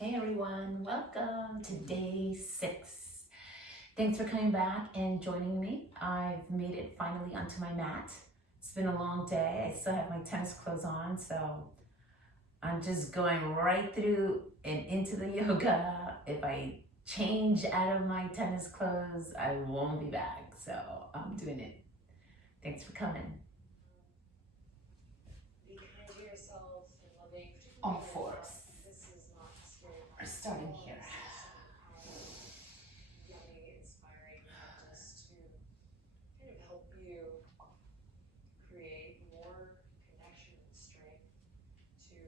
Hey everyone, welcome to day 6. Thanks for coming back and joining me. I've made it finally onto my mat. It's been a long day. I still have my tennis clothes on, so I'm just going right through and into the yoga. If I change out of my tennis clothes, I won't be back. So I'm doing it. Thanks for coming. Be kind to yourself and loving. All fours. This is not scary. We're starting here. Yummy, inspiring practice to kind of help you create more connection and strength to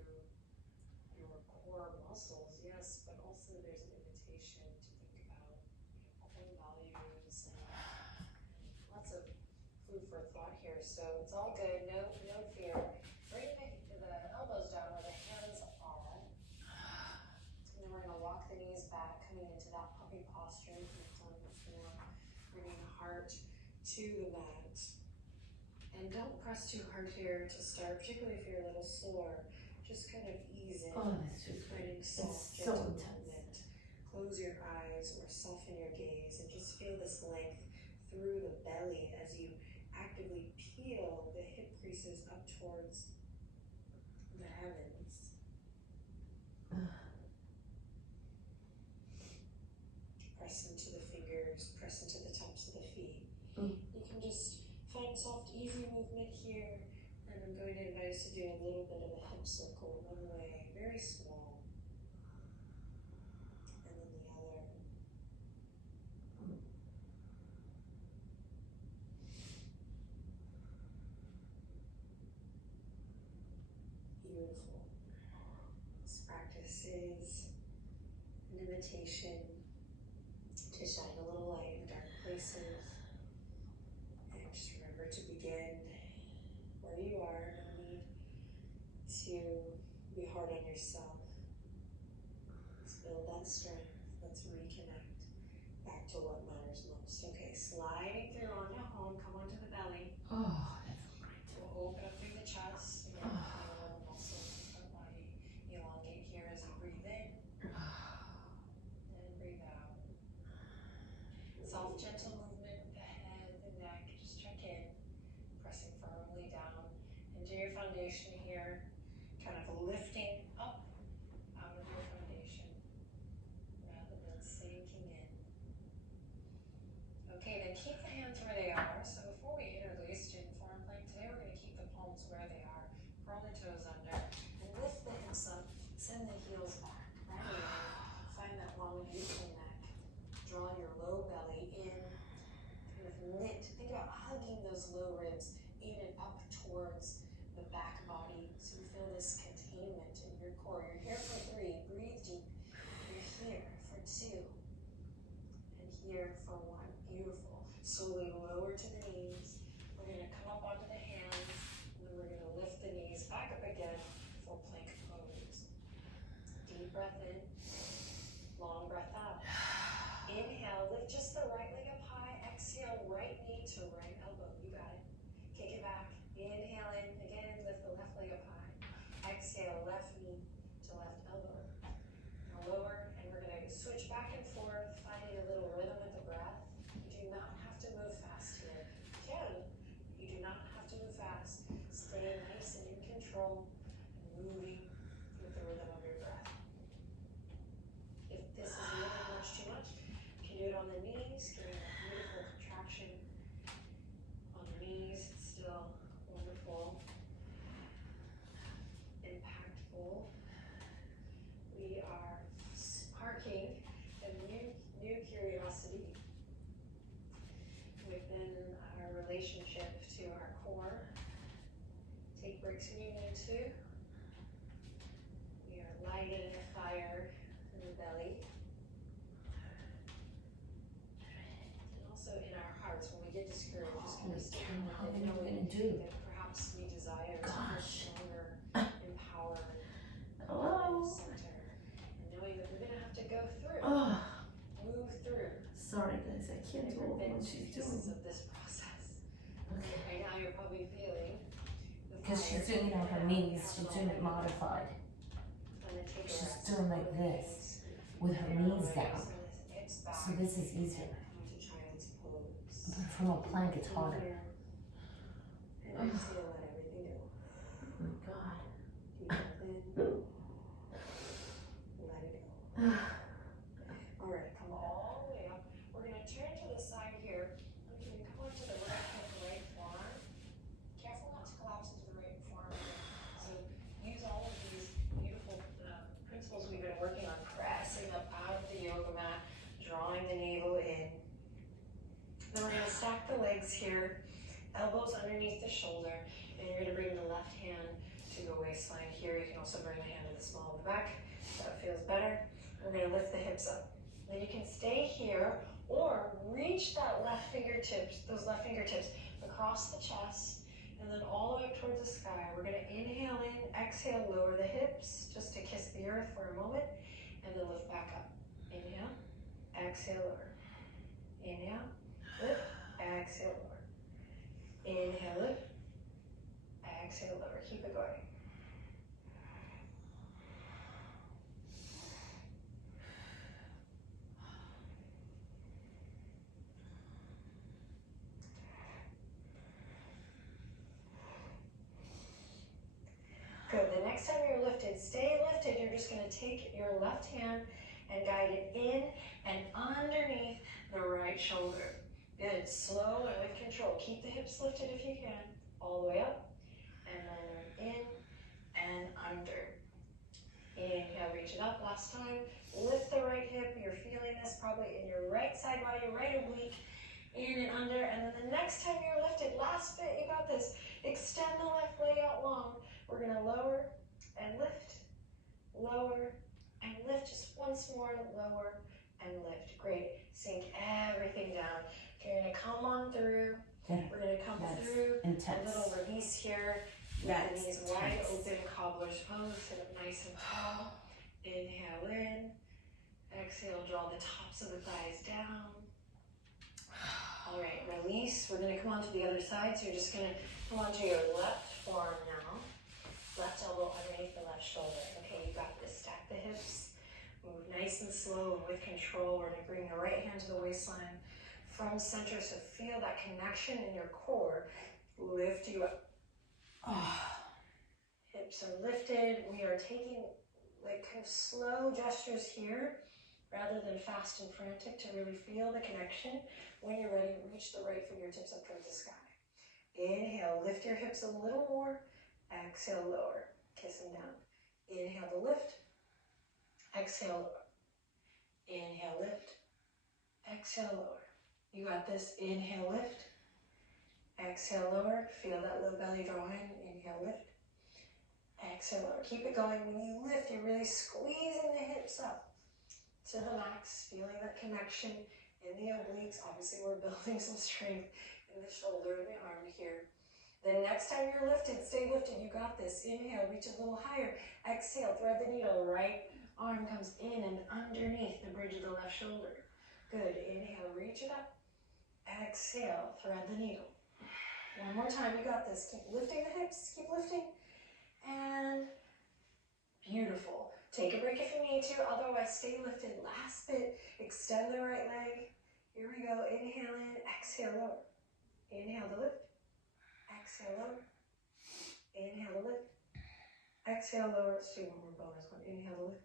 your core muscles, yes, but also there's an invitation to think about core values and lots of food for thought here. So it's all good, no fear. Bring the elbows down where the hands are. And then we're going to walk the knees back, coming into that puppy posture we've done before. Bringing the heart to the mat. And don't press too hard here to start, particularly if you're a little sore. Just kind of ease in. Oh, that's just Finding soft, so gentle intense. movement. Close your eyes or soften your gaze and just feel this length through the belly as you actively peel the hip creases up towards the heavens. Press into the fingers, press into the tops of the feet. You can just find soft, easy movement here. And I'm going to invite us to do a little bit of a hip circle one way, very small. And then the other. Beautiful. This practice is an invitation to shine a little light in dark places. And just remember to begin where you are. No need to be hard on yourself. Let's build that strength. Let's reconnect back to what matters most. Okay, sliding through onto home. Come onto the belly. Oh, that's great. We'll open up through the chest. Again, feel all the muscles of the body elongate here as you breathe in. And breathe out. Soft, gentle movement with the head, the neck. Just check in. Pressing firmly down into your foundation here. Kind of lifting up out of your foundation rather than sinking in. Okay, then keep the hands where they are. So before we interlace in forearm plank, today we're going to keep the palms where they are. Curl the toes under. And lift the hips up. Send the heels back. Right in. Find that long, beautiful neck. Draw your low belly in. Kind of knit. Think about hugging those low ribs in and up towards the back body. So you feel this containment in your core. You're here for 3. Breathe deep. You're here for 2. And here for 1. Beautiful. Slowly lower to the knees. We're going to come up onto the hands. And then we're going to lift the knees back up again for plank pose. Deep breath in. Long breath out. Inhale. Lift just the right leg up high. Exhale. Right knee to right elbow. You got it. Kick it back. Inhale in. Again. Lift the left leg up high. Exhale. Left knee to left elbow. Now lower. And we're going to switch back and forth, finding a little rhythm with the breath. You do not have to move fast here. You can. You do not have to move fast. Stay nice and in control and moving with the rhythm of your breath. If this is a little bit too much, you can do it on the knees, getting that beautiful contraction on the knees. It's still wonderful, impactful. We are sparking a new curiosity within our relationship to our core. Take breaks when you need to. We are lighting a fire in the belly. And also in our hearts, when we get discouraged, just kind of stick with it, knowing that perhaps we desire to feel stronger, empowered, center, and knowing that we're going to have to go through, move through. Sorry guys, I can't do all what she's doing. Of this process. Okay. Right now you're probably feeling Because she's doing it on her knees, she's doing it modified. And then take she's doing like this with her knees down. So this is easier. But from a plank, it's harder. Oh my God. All right, come all the way up. We're going to turn to the side here. I'm going to come onto the right hip, right forearm. Careful not to collapse into the right forearm. So use all of these beautiful principles we've been working on, pressing up out of the yoga mat, drawing the navel in. Then we're going to stack the legs here, elbows underneath the shoulder, and you're going to bring the left hand to the waistline here. You can also bring the hand to the small of the back if that feels better. We're going to lift the hips up. Then you can stay here or reach that those left fingertips across the chest and then all the way up towards the sky. We're going to inhale in, exhale, lower the hips just to kiss the earth for a moment, and then lift back up. Inhale, exhale, lower. Inhale, lift, exhale, lower. Inhale, lift, exhale, lower. Keep it going. Good. The next time you're lifted, stay lifted. You're just going to take your left hand and guide it in and underneath the right shoulder. Good. Slow and with control. Keep the hips lifted if you can. All the way up. And then in and under. Inhale, reach it up. Last time. Lift the right hip. You're feeling this probably in your right side body, your right oblique. In and under. And then the next time you're lifted, last bit, you got this. Extend the left leg out long. We're going to lower and lift, lower and lift. Just once more, lower and lift. Great. Sink everything down. Okay, you're going to come on through. We're going to come through. A little release here. With the knees wide open, cobbler's pose. Sit up nice and tall. Inhale in. Exhale, draw the tops of the thighs down. All right, release. We're going to come on to the other side. So you're just going to come onto your left forearm now. Left elbow underneath the left shoulder. Okay, you got this. Stack the hips. Move nice and slow and with control. We're going to bring the right hand to the waistline from center. So feel that connection in your core. Lift you up. Hips are lifted. We are taking like kind of slow gestures here rather than fast and frantic to really feel the connection. When you're ready, reach the right fingertips up towards the sky. Inhale, lift your hips a little more. Exhale, lower. Kiss them down. Inhale to lift. Exhale, lower. Inhale, lift. Exhale, lower. You got this. Inhale, lift. Exhale, lower. Feel that low belly draw in. Inhale, lift. Exhale, lower. Keep it going. When you lift, you're really squeezing the hips up to the max. Feeling that connection in the obliques. Obviously, we're building some strength in the shoulder and the arm here. Then next time you're lifted, stay lifted. You got this. Inhale, reach a little higher. Exhale, thread the needle. Right arm comes in and underneath the bridge of the left shoulder. Good. Inhale, reach it up. Exhale, thread the needle. One more time. You got this. Keep lifting the hips. Keep lifting. And beautiful. Take a break if you need to. Otherwise, stay lifted. Last bit. Extend the right leg. Here we go. Inhale in. Exhale, lower. Inhale to lift. Exhale, lower. Inhale to lift. Exhale, lower. Let's do one more bonus one. Inhale to lift.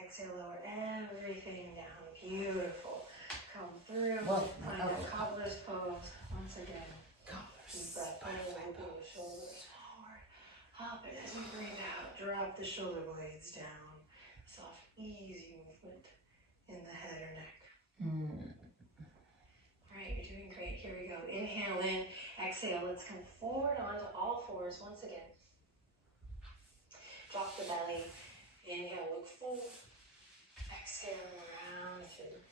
Exhale, lower. Everything down. Beautiful. Come through. Find a cobbler's pose. Once again. Deep breath in. Open the shoulders forward. Up. And as we breathe out, drop the shoulder blades down. Soft, easy movement in the head or neck. All right, you're doing great. Here we go. Inhale in. Exhale. Let's come forward onto all fours once again. Drop the belly. Inhale, look forward. Exhale, round through.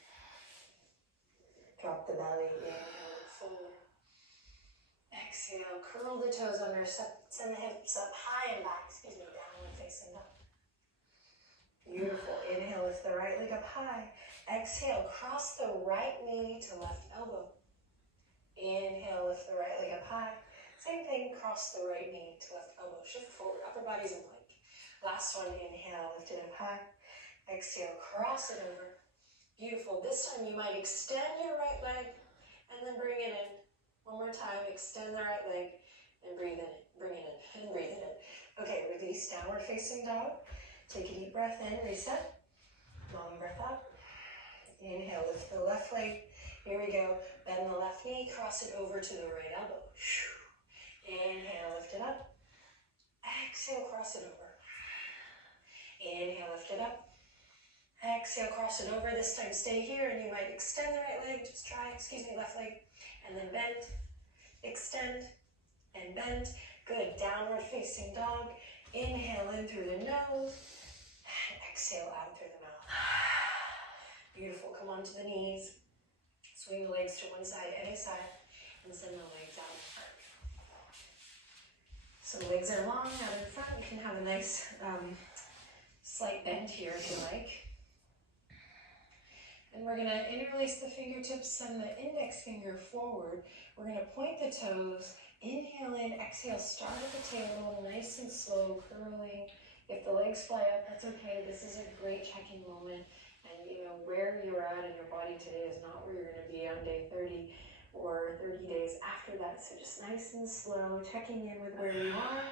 Drop the belly. Inhale, look forward. Exhale, curl the toes under. Send the hips up high and back. Downward facing up. Beautiful. Inhale, lift the right leg up high. Exhale, cross the right knee to left elbow. Inhale, lift the right leg up high. Same thing, cross the right knee to left elbow. Shift forward, upper body's in plank. Last one, inhale, lift it up high. Exhale, cross it over. Beautiful. This time you might extend your right leg and then bring it in. One more time, extend the right leg and breathe in, bring it in, and breathe it in. Okay, release, downward facing dog. Take a deep breath in, reset. Long breath out. Inhale, lift the left leg. Here we go. Bend the left knee, cross it over to the right elbow. Inhale, lift it up. Exhale, cross it over. Inhale, lift it up. Exhale, cross it over. This time stay here and you might extend the right leg. Just try, left leg. And then bend, extend, and bend. Good, downward facing dog. Inhale in through the nose. And exhale out through the mouth. Beautiful, come onto the knees. Swing the legs to one side, any side. And send the legs out in front. So the legs are long out in front. You can have a nice slight bend here if you like. And we're going to interlace the fingertips, send the index finger forward. We're going to point the toes, inhale in, exhale, start at the tail, nice and slow, curling. If the legs fly up, that's okay. This is a great checking moment. And you know, where you're at in your body today is not where you're going to be on day 30 or 30 days after that. So just nice and slow, checking in with where you are.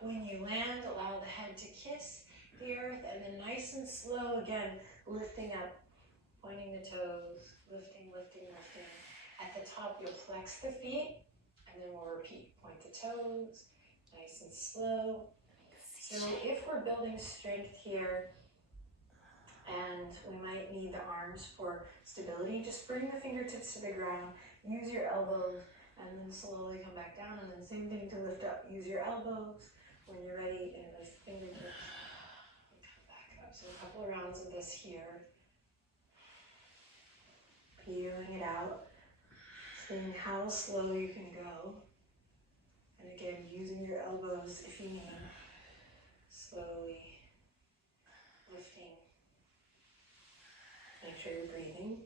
When you land, allow the head to kiss the earth, and then nice and slow, again, lifting up. Pointing the toes, lifting, lifting, lifting. At the top, you'll flex the feet, and then we'll repeat. Point the toes, nice and slow. So if we're building strength here, and we might need the arms for stability, just bring the fingertips to the ground, use your elbows, and then slowly come back down, and then same thing to lift up. Use your elbows when you're ready, and those fingertips, and come back up. So a couple of rounds of this here. Feeling it out, seeing how slow you can go. And again, using your elbows if you need. Slowly lifting. Make sure you're breathing.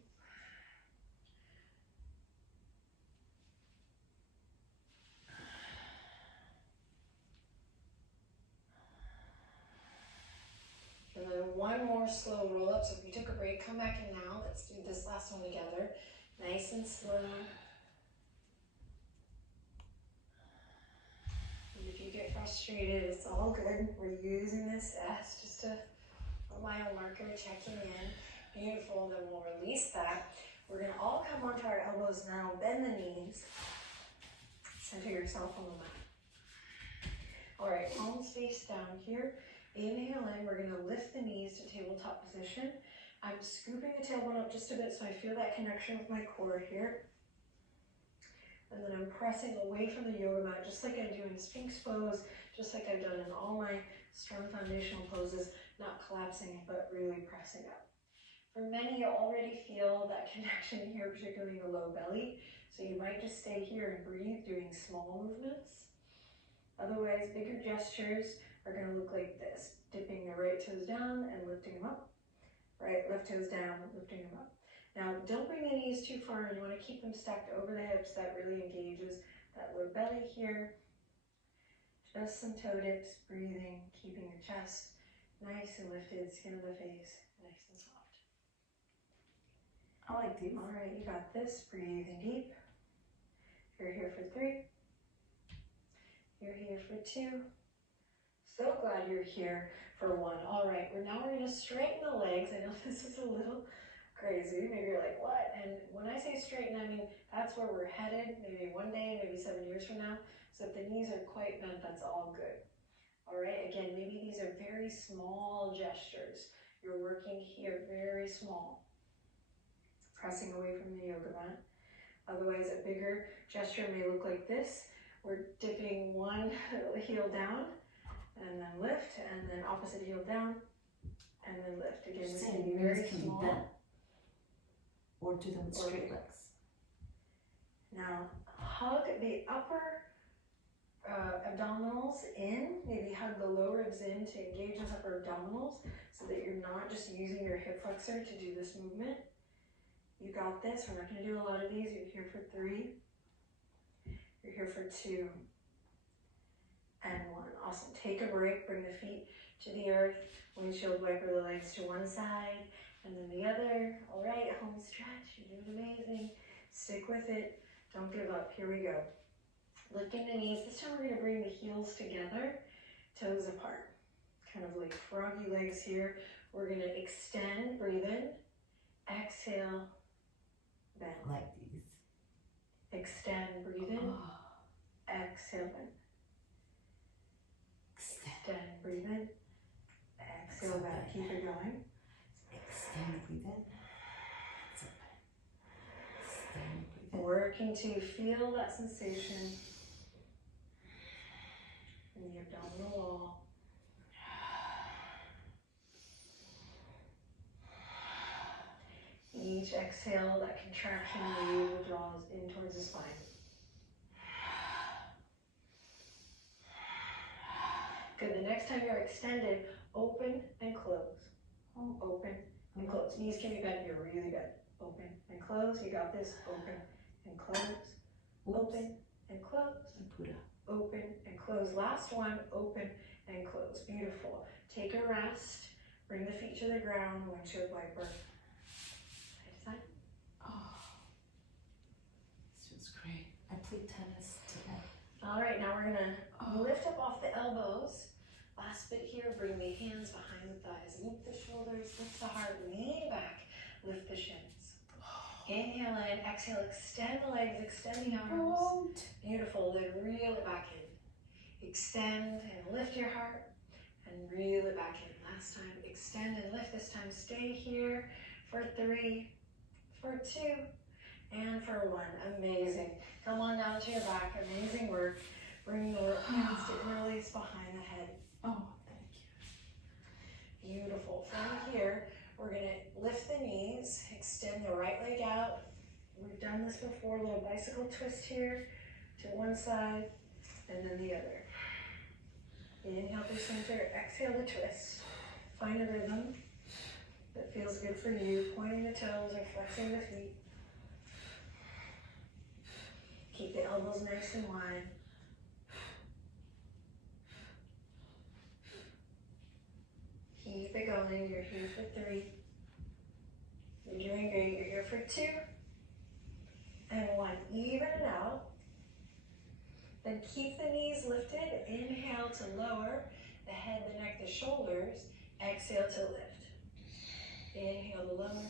And then one more slow roll up. So if you took a break, come back in now. Let's do this last one together. Nice and slow. And if you get frustrated, it's all good. We're using this as just a mile marker, checking in. Beautiful. Then we'll release that. We're going to all come onto our elbows now. Bend the knees. Center yourself on the mat. All right, palms face down here. Inhale in, we're going to lift the knees to tabletop position. I'm scooping the tailbone up just a bit so I feel that connection with my core here. And then I'm pressing away from the yoga mat just like I do in Sphinx pose, just like I've done in all my strong foundational poses, not collapsing but really pressing up. For many, you'll already feel that connection here, particularly in the low belly. So you might just stay here and breathe, doing small movements. Otherwise, bigger gestures are going to look like this, dipping the right toes down and lifting them up. Right, left toes down, lifting them up. Now, don't bring the knees too far, and you want to keep them stacked over the hips. That really engages that low belly here. Just some toe dips, breathing, keeping your chest nice and lifted, skin of the face, nice and soft. I like these. All right, you got this. Breathing deep. You're here for 3. You're here for 2. So glad you're here for 1. All right, we're going to straighten the legs. I know this is a little crazy. Maybe you're like, what? And when I say straighten, I mean that's where we're headed. Maybe one day, maybe 7 years from now. So if the knees are quite bent, that's all good. All right, again, maybe these are very small gestures. You're working here, very small. Pressing away from the yoga mat. Otherwise, a bigger gesture may look like this. We're dipping one heel down, and then lift, and then opposite heel down, and then lift. Again, this can be very small. Or do them with straight legs. Now, hug the upper abdominals in. Maybe hug the lower ribs in to engage those upper abdominals so that you're not just using your hip flexor to do this movement. You got this. We're not going to do a lot of these. You're here for 3. You're here for 2. and 1. Awesome. Take a break, bring the feet to the earth, windshield wiper the legs to one side and then the other. All right, home stretch, you're doing amazing. Stick with it, don't give up. Here we go. Lifting the knees. This time we're going to bring the heels together, toes apart. Kind of like froggy legs here. We're going to extend, breathe in, exhale, bend. Like these. Extend, breathe in, exhale, bend. Extend, breathe in, exhale, bend. Keep it going. Extend, breathe in. Extend, breathe in. Working to feel that sensation in the abdominal wall. Each exhale, that contraction really withdraws in towards the spine. Good, the next time you're extended, open and close. Open and close. Knees can be bent here, really bent. Open and close, you got this. Open and close. Open and close. Open and close. Last one, open and close. Beautiful. Take a rest. Bring the feet to the ground, windshield wiper. Side to side. Oh, this feels great. I played tennis today. All right, now we're gonna lift up off the elbows. Last bit here, bring the hands behind the thighs. Loop the shoulders, lift the heart, lean back, lift the shins. Inhale in, exhale, extend the legs, extend the arms. Beautiful, then reel it back in. Extend and lift your heart and reel it back in. Last time, extend and lift. This time, stay here for 3, for 2, and for 1. Amazing. Come on down to your back. Amazing work. Bring your hands to release behind the head. Oh, thank you. Beautiful. From here, we're going to lift the knees, extend the right leg out. We've done this before, a little bicycle twist here to one side and then the other. Inhale through center, exhale the twist. Find a rhythm that feels good for you, pointing the toes or flexing the feet. Keep the elbows nice and wide. Keep it going. You're here for 3. You're doing great. You're here for 2 and 1. Even it out. Then keep the knees lifted. Inhale to lower the head, the neck, the shoulders. Exhale to lift. Inhale to lower.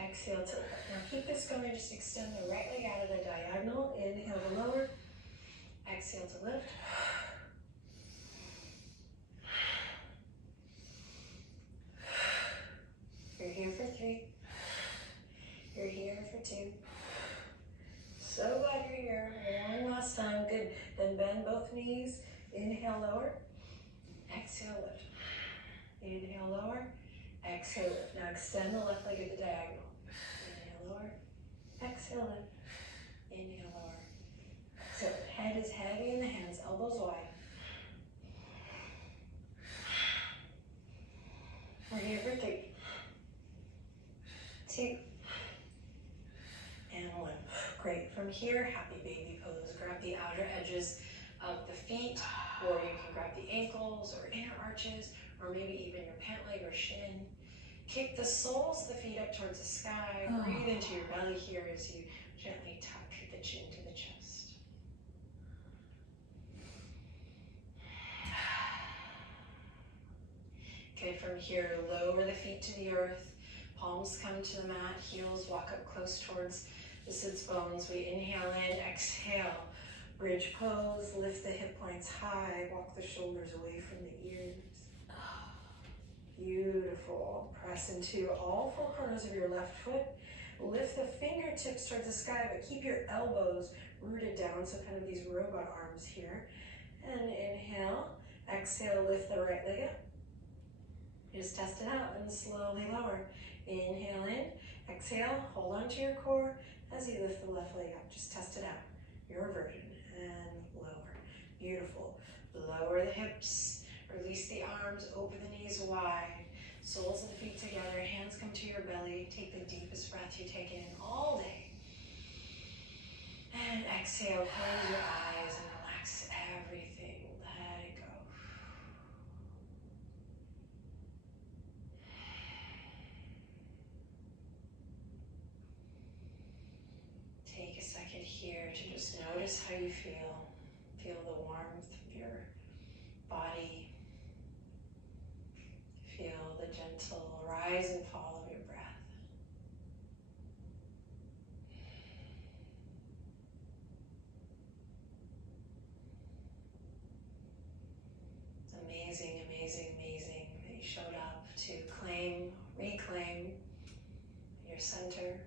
Exhale to lift. Now keep this going. Just extend the right leg out of the diagonal. Inhale to lower. Exhale to lift. You're here for 3. You're here for 2. So glad you're here. One last time. Good. Then bend both knees. Inhale, lower. Exhale, lift. Inhale, lower. Exhale, lift. Now extend the left leg at the diagonal. Inhale, lower. Exhale, lift. Inhale, lower. Exhale. Head is heavy in the hands. Elbows wide. We're here for 3. 2. And 1. Great. From here, happy baby pose. Grab the outer edges of the feet, or you can grab the ankles or inner arches, or maybe even your pant leg or shin. Kick the soles of the feet up towards the sky. Breathe into your belly here as you gently tuck the chin to the chest. Good. From here, lower the feet to the earth. Palms come to the mat, heels walk up close towards the sits bones. We inhale in, exhale. Bridge pose, lift the hip points high, walk the shoulders away from the ears. Beautiful. Press into all 4 corners of your left foot. Lift the fingertips towards the sky, but keep your elbows rooted down, so kind of these robot arms here. And inhale, exhale, lift the right leg up. Just test it out and slowly lower. Inhale in, exhale, hold on to your core as you lift the left leg up. Just test it out, your version, and lower. Beautiful. Lower the hips, release the arms, open the knees wide, soles of the feet together, hands come to your belly. Take the deepest breath you take in all day. And exhale, close your eyes and relax everything. here to just notice how you feel. Feel the warmth of your body. Feel the gentle rise and fall of your breath. Amazing, amazing, amazing that you showed up to claim, reclaim your center,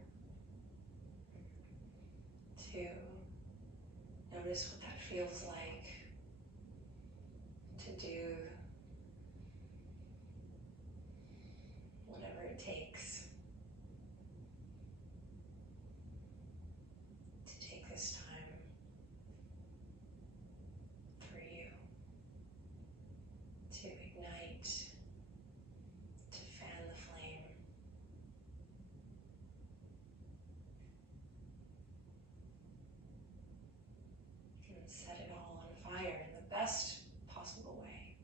to notice what that feels like, to do whatever it takes to take this time for you, to ignite, to fan the flame. And set it all on fire in the best possible way.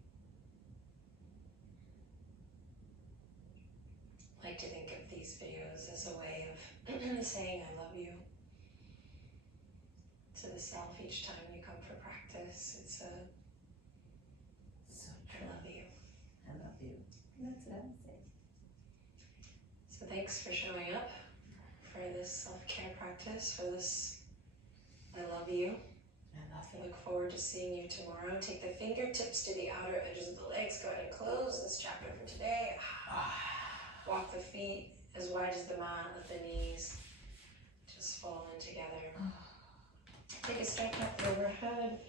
I like to think of these videos as a way of saying I love you to the self each time you come for practice. It's a So I love you. I love you. That's what I would say. So thanks for showing up for this self-care practice, for this I love you. I love I you. look forward to seeing you tomorrow. Take the fingertips to the outer edges of the legs. Go ahead and close this chapter for today. Walk the feet as wide as the mat. Let the knees just fall in together. Take a step up overhead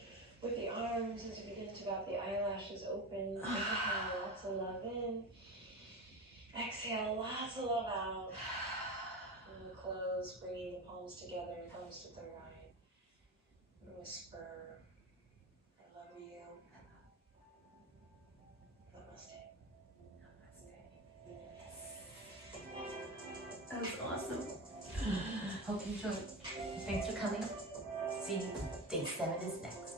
with the arms as you begin to bat the eyelashes open. Inhale, lots of love in. Exhale, lots of love out. And we'll close, bringing the palms together, thumbs to the right. And whisper, I love you. Namaste. That was awesome. Hope you enjoyed. Thanks for coming. See you. Day 7 is next.